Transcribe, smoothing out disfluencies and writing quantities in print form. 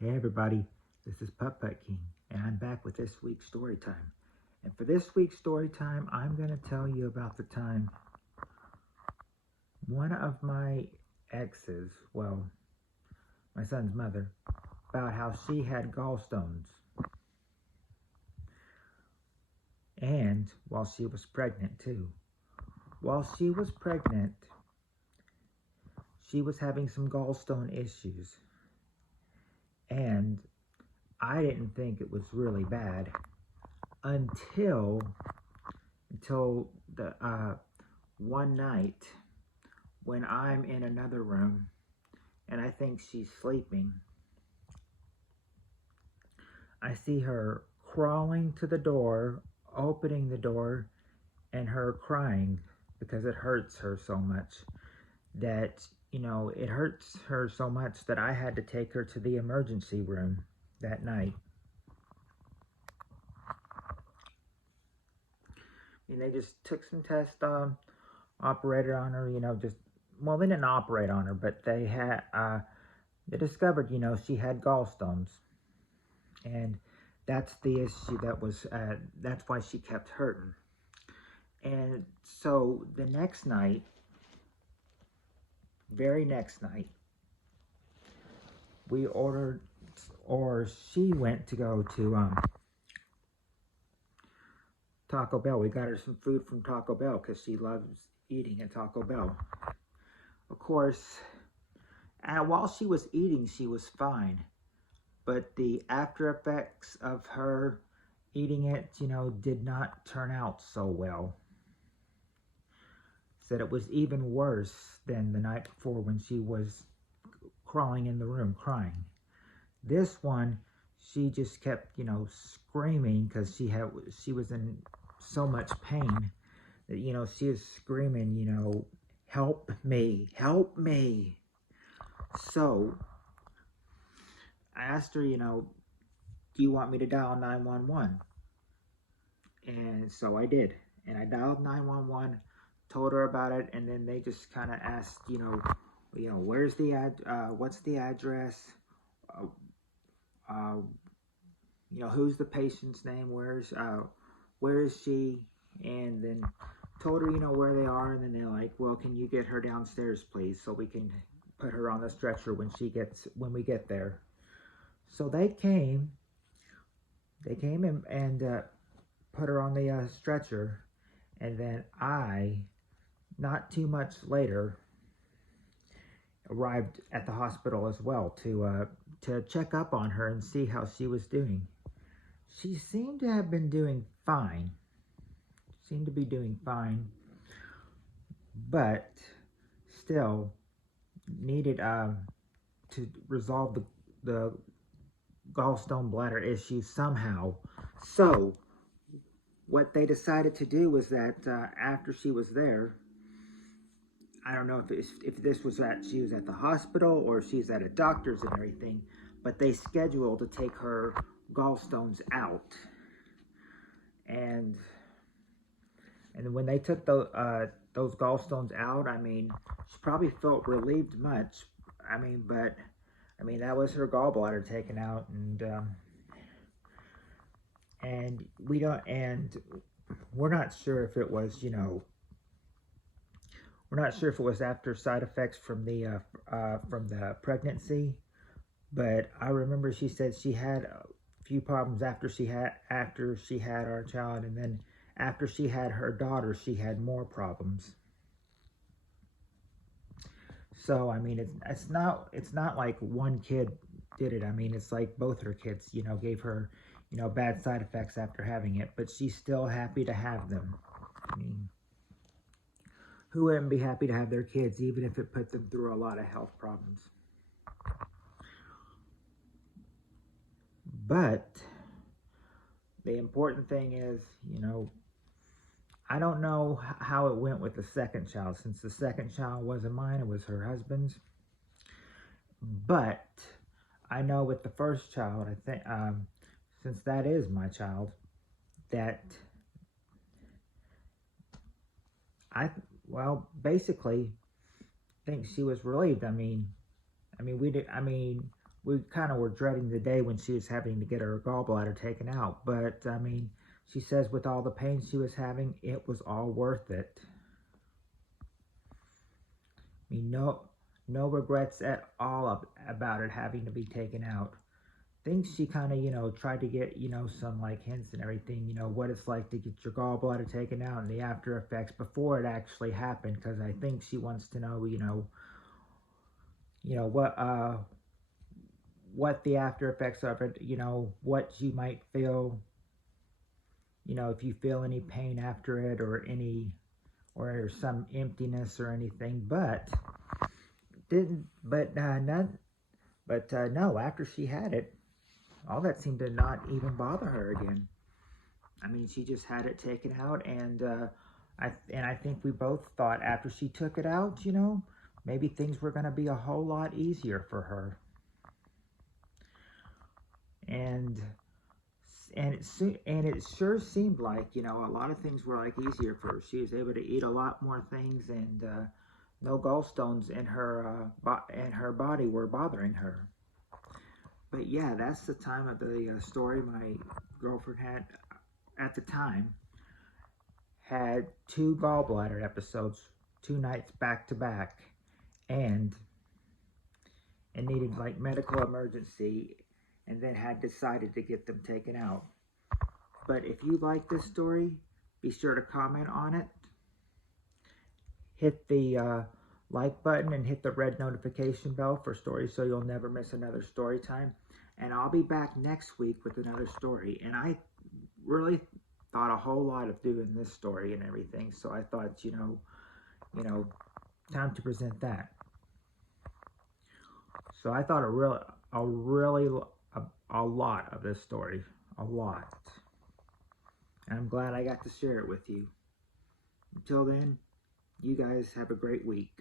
Hey everybody, this is Putt Putt King, and I'm back with this week's story time. And for this week's story time, I'm going to tell you about the time one of my exes, well, my son's mother, about how she had gallstones. And while she was pregnant too. While she was pregnant, she was having some gallstone issues. And I didn't think it was really bad until the one night when I'm in another room and I think she's sleeping. I see her crawling to the door, opening the door, and her crying because it hurts her so much that, it hurts her so much that I had to take her to the emergency room that night. And they just took some tests, operated on her, well, they didn't operate on her, but they discovered, she had gallstones. And that's the issue that's why she kept hurting. And so the next night, very next night, we ordered, or she went to go to Taco Bell. We got her some food from Taco Bell because she loves eating at Taco Bell. Of course, while she was eating, she was fine. But the after effects of her eating it, did not turn out so well. Said it was even worse than the night before when she was crawling in the room crying. This one, she just kept, screaming because she was in so much pain that, she was screaming, help me, help me. So I asked her, do you want me to dial 911? And so I did. And I dialed 911, told her about it, and then they just kind of asked, where's the what's the address? Uh, uh, who's the patient's name? Where is she? And then told her, where they are, and then they're like, well, can you get her downstairs, please, so we can put her on the stretcher when we get there. So they came and put her on the stretcher, and then I, not too much later, arrived at the hospital as well to check up on her and see how she was doing. She seemed to have been doing fine. Seemed to be doing fine, but still needed to resolve the gallstone bladder issue somehow. So what they decided to do was that after she was there, I don't know if this was that she was at the hospital or if she's at a doctor's and everything, but they scheduled to take her gallstones out. And when they took those gallstones out, she probably felt relieved much. But that was her gallbladder taken out, and we're not sure if it was, we're not sure if it was after side effects from the pregnancy, but I remember she said she had a few problems after she had our child, and then after she had her daughter, she had more problems. So it's not like one kid did it. It's like both her kids, gave her, bad side effects after having it, but she's still happy to have them. Who wouldn't be happy to have their kids, even if it put them through a lot of health problems? But the important thing is, I don't know how it went with the second child, since the second child wasn't mine, it was her husband's. But I know with the first child, I think, since that is my child, that basically think she was relieved. We we kind of were dreading the day when she was having to get her gallbladder taken out. But I mean, she says with all the pain she was having, it was all worth it. I mean, no regrets at all about it having to be taken out. Think she kind of, tried to get, some like hints and everything, what it's like to get your gallbladder taken out and the after effects before it actually happened. Because I think she wants to know, what the after effects of it, what you might feel, if you feel any pain after it or some emptiness or anything. But didn't, but none, but no, after she had it, all that seemed to not even bother her again. I mean, she just had it taken out, and I think we both thought after she took it out, maybe things were going to be a whole lot easier for her. And it sure seemed like, a lot of things were like easier for her. She was able to eat a lot more things, and no gallstones in her body were bothering her. But yeah, that's the time of the story. My girlfriend had at the time had 2 gallbladder episodes, 2 nights back to back, and needed like medical emergency, and then had decided to get them taken out. But if you like this story, be sure to comment on it. Hit the like button and hit the red notification bell for stories so you'll never miss another story time. And I'll be back next week with another story. And I really thought a whole lot of doing this story and everything. So I thought, time to present that. So I thought a lot of this story. A lot. And I'm glad I got to share it with you. Until then, you guys have a great week.